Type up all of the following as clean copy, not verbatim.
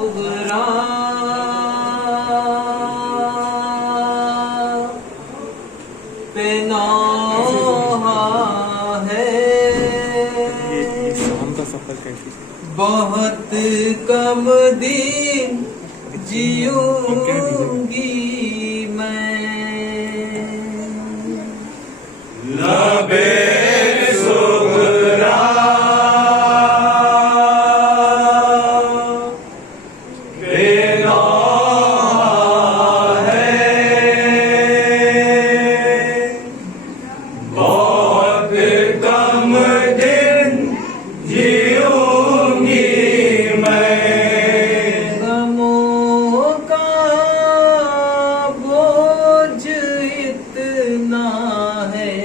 सुगरा पे नौहा है। शाम का सफर कैसी बहुत कम दिन जीऊंगी मैं। लबे सुगरा पे नौहा है। बहुत कम दिन जीऊंगी मैं। गमों का बोझ इतना है,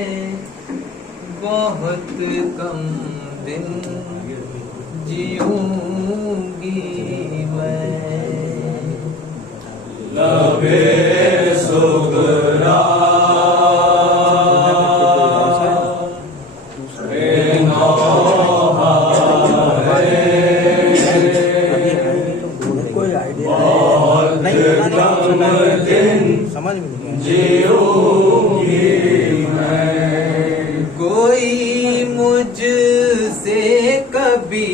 बहुत कम दिन जीऊंगी मैं। लबे सुगरा पे नौहा है। कोई आइडिया बहुत कम दिन समझ में नहीं जीऊंगी मैं। कोई मुझसे कभी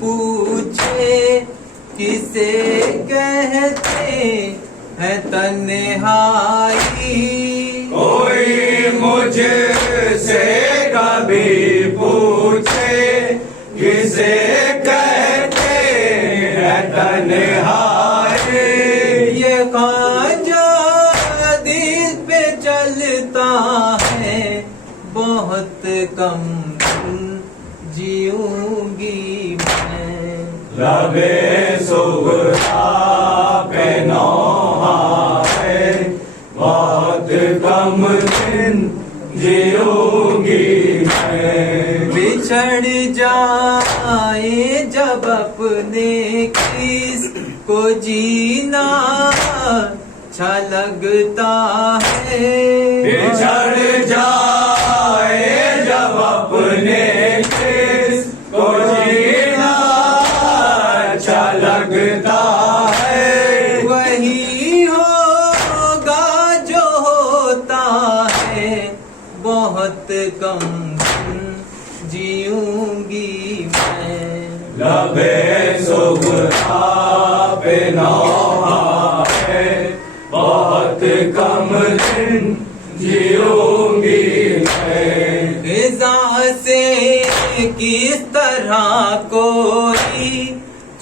पूछे किसे कहते हैं तन्हाई। कोई मुझसे कभी पूछे किसे कहते हैं तन्हाई। ये ख्वाजा दिल पे चलता है, बहुत कम दिन जीऊंगी मैं। लबे सुगरा पे नौहा है। बहुत कम दिन जीऊंगी मैं। बिछड़ जाए जब अपने किस को जीना अच्छा लगता है। बिछड़ जाए जब अपने किस को जीना अच्छा लगता है। वही होगा जो होता है, बहुत कम दिन जीऊंगी मैं। लबे सुगरा पे नौहा है। बहुत कम दिन जीऊंगी मैं। फिजा से किस तरह कोई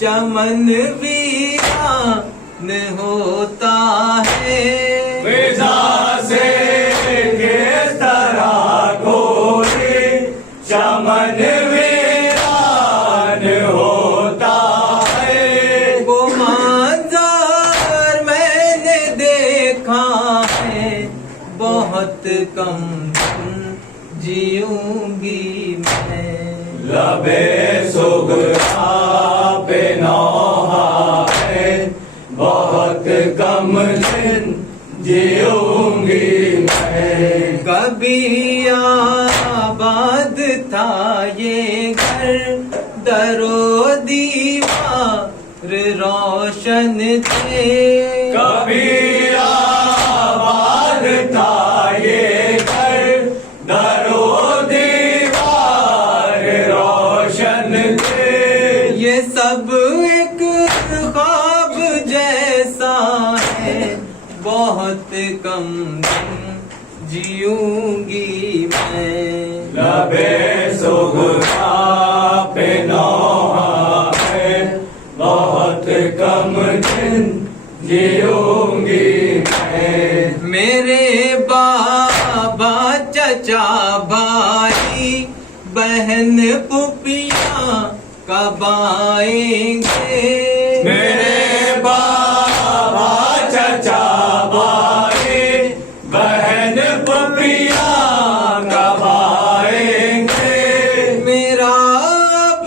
चमन वीरान होता है। फिजा से किस तरह कोई चमन वीरान होता है। वो मंजर मैंने देखा है, बहुत कम दिन जीऊंगी मैं। लबे सुगरा पे नौहा है। बहुत कम दिन जीऊंगी मैं। कभी आबाद था ये घर, दरो दीवार रोशन थे। कभी आबाद था ये घर, दरो दीवार रोशन थे। ये सब एक ख्वाब जैसा है, बहुत कम दिन जीऊंगी मैं। लबे सुगरा पे नौहा है। बहुत कम दिन जीऊंगी मैं। मेरे बाबा चचा भाई बहन पुपिया कब आएंगे। मेरे बाबा चचा भाई बहन पुपिया कब आएंगे। मेरा अब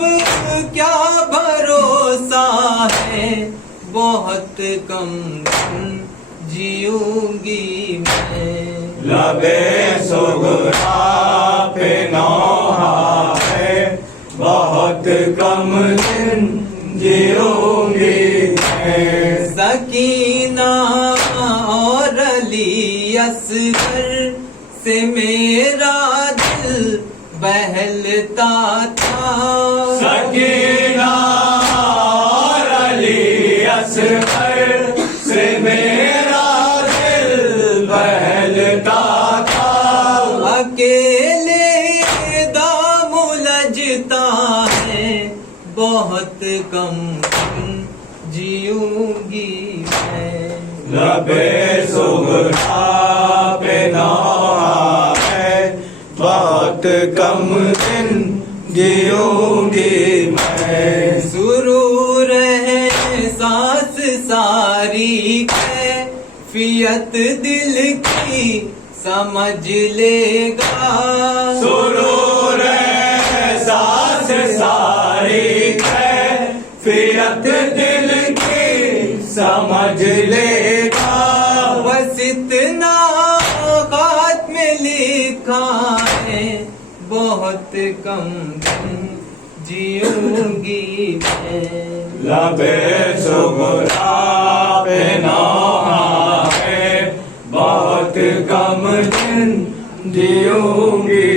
क्या भरोसा है, बहुत कम दिन जीऊंगी मैं। लबे सुगरा पे नौहा है। बहुत कम दिन जीऊंगी मैं। सकीना और अली असगर से मेरा दिल बहलता था। सकीना और अली असगर से मेरा दिल बहलता था। अकेले दाम उलझता है, बहुत कम जीऊंगी मैं। लबे सुगरा पे नौहा है, बहुत कम दिन जीऊंगी मैं। सुरूर है सांस सारी कैफियत दिल की समझ लेगा। सुरूर है सांस सारी कैफियत दिल की समझ लेगा। बस इतना खात में लिखा है, बहुत कम दिन जीऊंगी मैं। लबे सुगरा पे नौहा है, बहुत कम दिन जीऊंगी